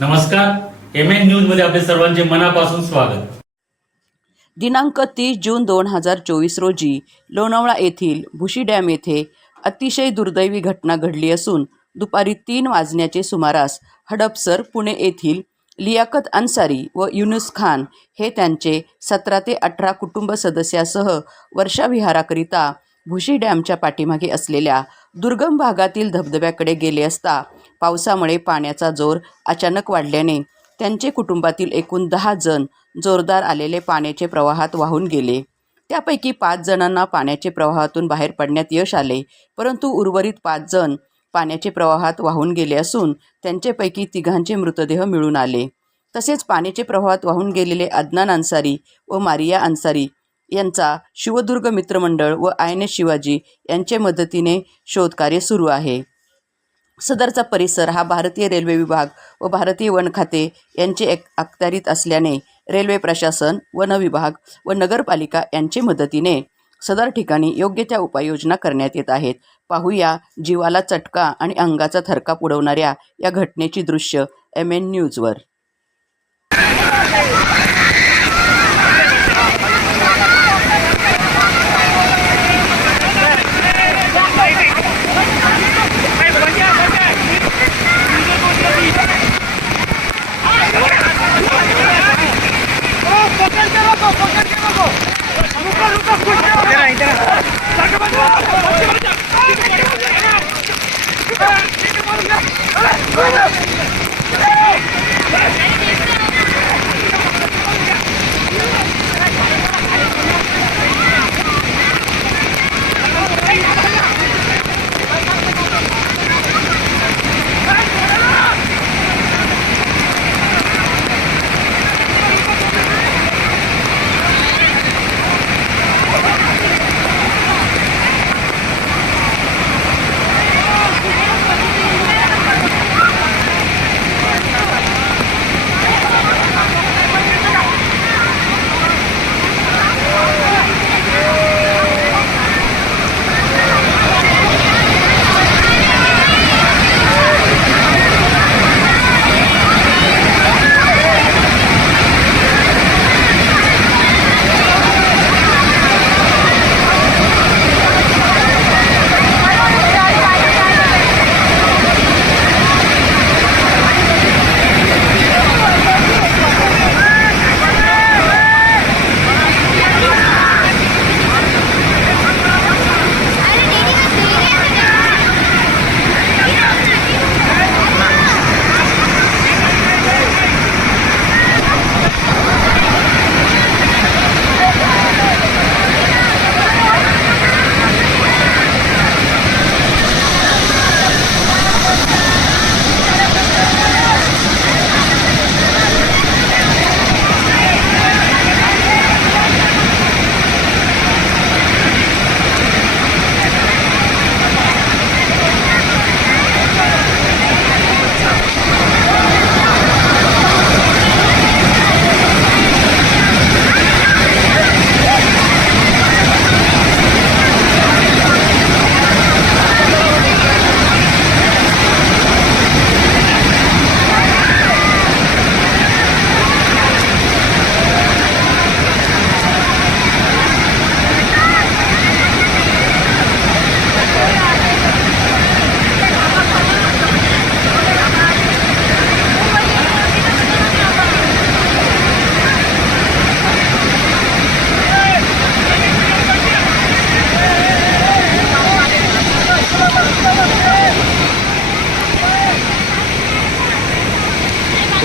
नमस्कार. M N न्यूजमध्ये आपले सर्वांचे मनापासून स्वागत. दिनांक तीस जून दोन हजार चोवीस रोजी लोणावळा येथील भुशी डॅम येथे अतिशय दुर्दैवी घटना घडली असून दुपारी तीन वाजण्याचे सुमारास हडपसर पुणे येथील लियाकत अन्सारी व युनुस खान हे त्यांचे सतरा ते अठरा कुटुंब सदस्यासह वर्षाविहाराकरिता भुशी डॅमच्या पाठीमागे असलेल्या दुर्गम भागातील धबधब्याकडे गेले असता पावसामुळे पाण्याचा जोर अचानक वाढल्याने त्यांचे कुटुंबातील एकूण दहा जण जोरदार आलेले पाण्याचे प्रवाहात वाहून गेले. त्यापैकी पाच जणांना पाण्याचे प्रवाहातून बाहेर पडण्यात यश आले परंतु उर्वरित पाच जण पाण्याचे प्रवाहात वाहून गेले असून त्यांच्यापैकी तिघांचे मृतदेह मिळून आले. तसेच पाण्याचे प्रवाहात वाहून गेलेले अदनान अन्सारी व मारिया अन्सारी यांचा शिवदुर्ग मित्रमंडळ व आय शिवाजी यांच्या मदतीने शोधकार्य सुरू आहे. सदरचा परिसर हा भारतीय रेल्वे विभाग व भारतीय वन खाते यांचे एक अखत्यारीत असल्याने रेल्वे प्रशासन वन विभाग व नगरपालिका यांचे मदतीने सदर ठिकाणी योग्य त्या उपाययोजना करण्यात येत आहेत. पाहूया जीवाला चटका आणि अंगाचा थरकाप उडवणाऱ्या या घटनेची दृश्य एम एन न्यूजवर Come on!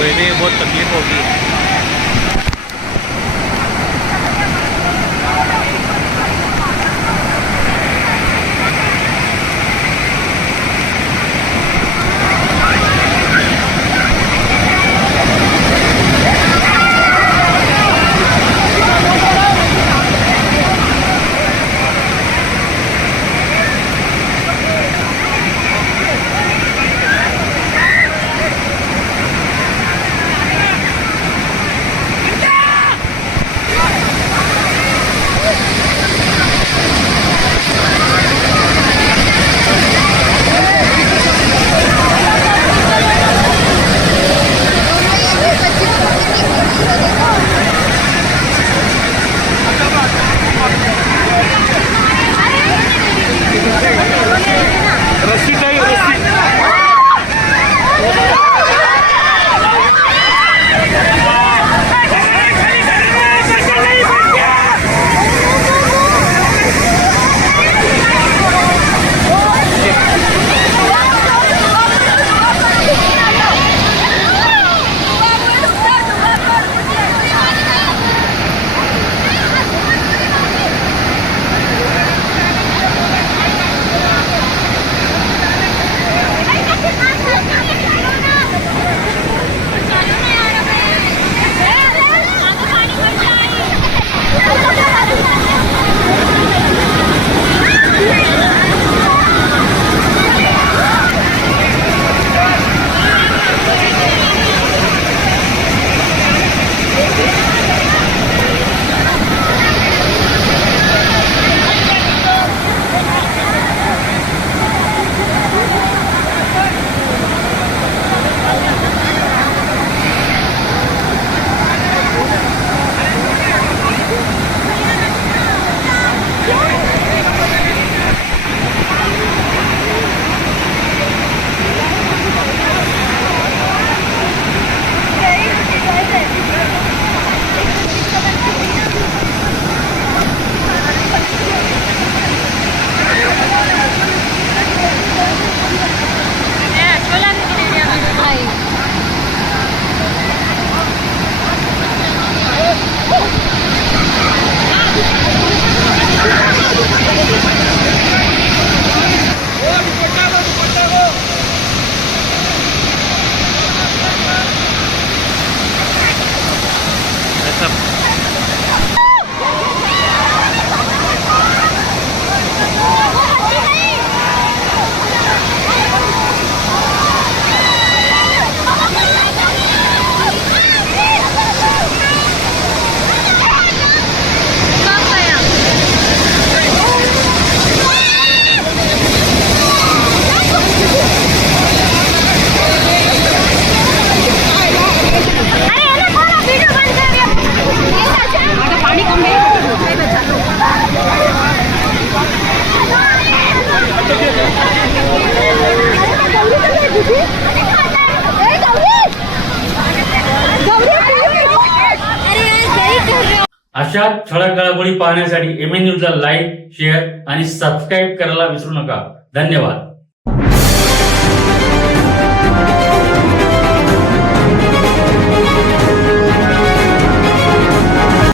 कोई भी बहुत तकलीफ होगी। अशा ठळक घडामोडी पाहण्यासाठी एम एन न्यूजला लाईक शेअर आणि सबस्क्राईब करायला विसरू नका. धन्यवाद.